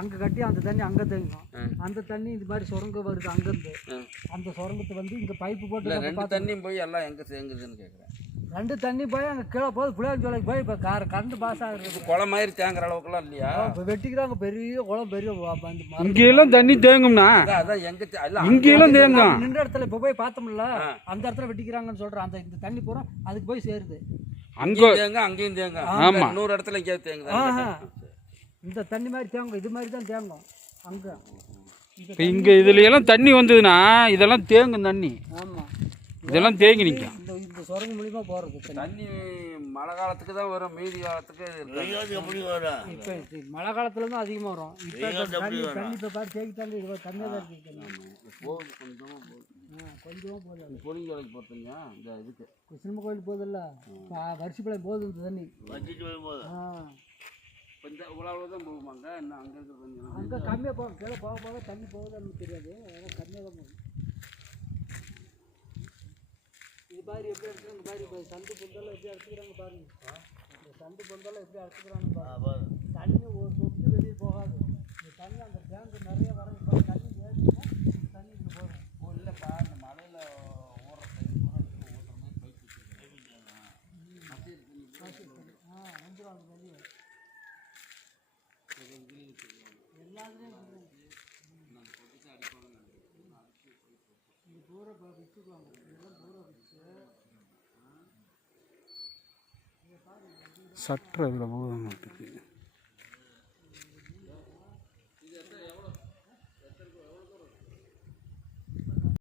அங்கே கட்டி அந்த தண்ணி அங்கே தேங்கும். அந்த தண்ணி இது மாதிரி சுரங்கம் வருது அங்கேருந்து. அந்த சுரங்கத்தை வந்து இங்கே பைப்பு போட்டு ரெண்டு தண்ணியும் போய் எல்லாம் எங்கே தேங்குதுன்னு கேட்குறேன். ரெண்டு தண்ணி போய் அங்கே கீழே போகுது புளியாஞ்சோலைக்கு போய் இப்போ கரண்ட் பாஸ் ஆகுது. குளம் மாதிரி தேங்குற அளவுக்குலாம் இல்லையா? இப்போ வெட்டிக்கிறாங்க பெரிய குளம் பெரிய. இங்கெல்லாம் தண்ணி தேங்கும்னா அதான் எங்கே இங்கெல்லாம் தேங்கும். நின்ற இடத்துல இப்போ போய் பார்த்தோம்ல அந்த இடத்துல வெட்டிக்கிறாங்கன்னு சொல்கிறேன். அந்த இந்த தண்ணி பூரா அதுக்கு போய் சேருது. அங்கேயும் தேங்க அங்கேயும் தேங்க. ஆமாம், இன்னொரு இடத்துல எங்கேயாவது தேங்குது. இந்த தண்ணி மாதிரி தேங்கும், இது மாதிரி தான் தேங்கும் அங்கே. இப்போ இங்கே இதுல எல்லாம் தண்ணி வந்ததுன்னா இதெல்லாம் தேங்கும் தண்ணி. ஆமாம், இதெல்லாம் தேங்கி நிற்கும். இந்த சுரங்கம் மூலியமா போகிறது தண்ணி. மழை காலத்துக்கு தான் வரும், மீதி காலத்துக்கு இப்போ மழை காலத்துல தான் அதிகமாக வரும். இப்போ தண்ணி இப்போ பாரு தேக்கிட்டாங்க. இது கம்மியாக தான் இருக்குது. போகுது, கொஞ்சமாக போகுது. கொஞ்சமாக போகுது. பொலிங்கோலைக்கு பார்த்தீங்க இந்த இதுக்கு கிருஷ்ணம கோயில் போதில்ல, வருஷப்பிள்ளை போகுது இந்த தண்ணி. கொஞ்சம் இவ்வளோதான் போகுமாங்க. இன்னும் அங்கே இருக்கிற கொஞ்சம் அங்கே கம்மியாக போகும். கீழே போக போக தண்ணி போகுதுன்னு தெரியாது, அதனால் கம்மியாக தான் போகும். இது மாதிரி எப்படி எடுத்துக்கிறாங்க பாரு. இப்போ சந்து பொந்தெல்லாம் எப்படி எடுத்துக்கிறாங்க பாருங்க. இந்த சந்து பொந்தெல்லாம் எப்படி எடுத்துக்கிறாங்க பாருங்க. தண்ணி ஒரு சொட்டு வெளியே போகாது. இந்த தண்ணி அந்த டேங்கு நிறைய வர தண்ணி ஏறிச்சுன்னா தண்ணி இங்கே போகும். இல்லைப்பா, இந்த மலையில் ஓடுற தண்ணி பூரா ஓட்டுற மாதிரி பைப் வந்துடும் அந்த தண்ணி எல்லாத்துலேயும் இது பூரா விற்றுக்குவாங்க. இதெல்லாம் பூரா விற்று சற்று அதில் போக மாட்டேங்குது.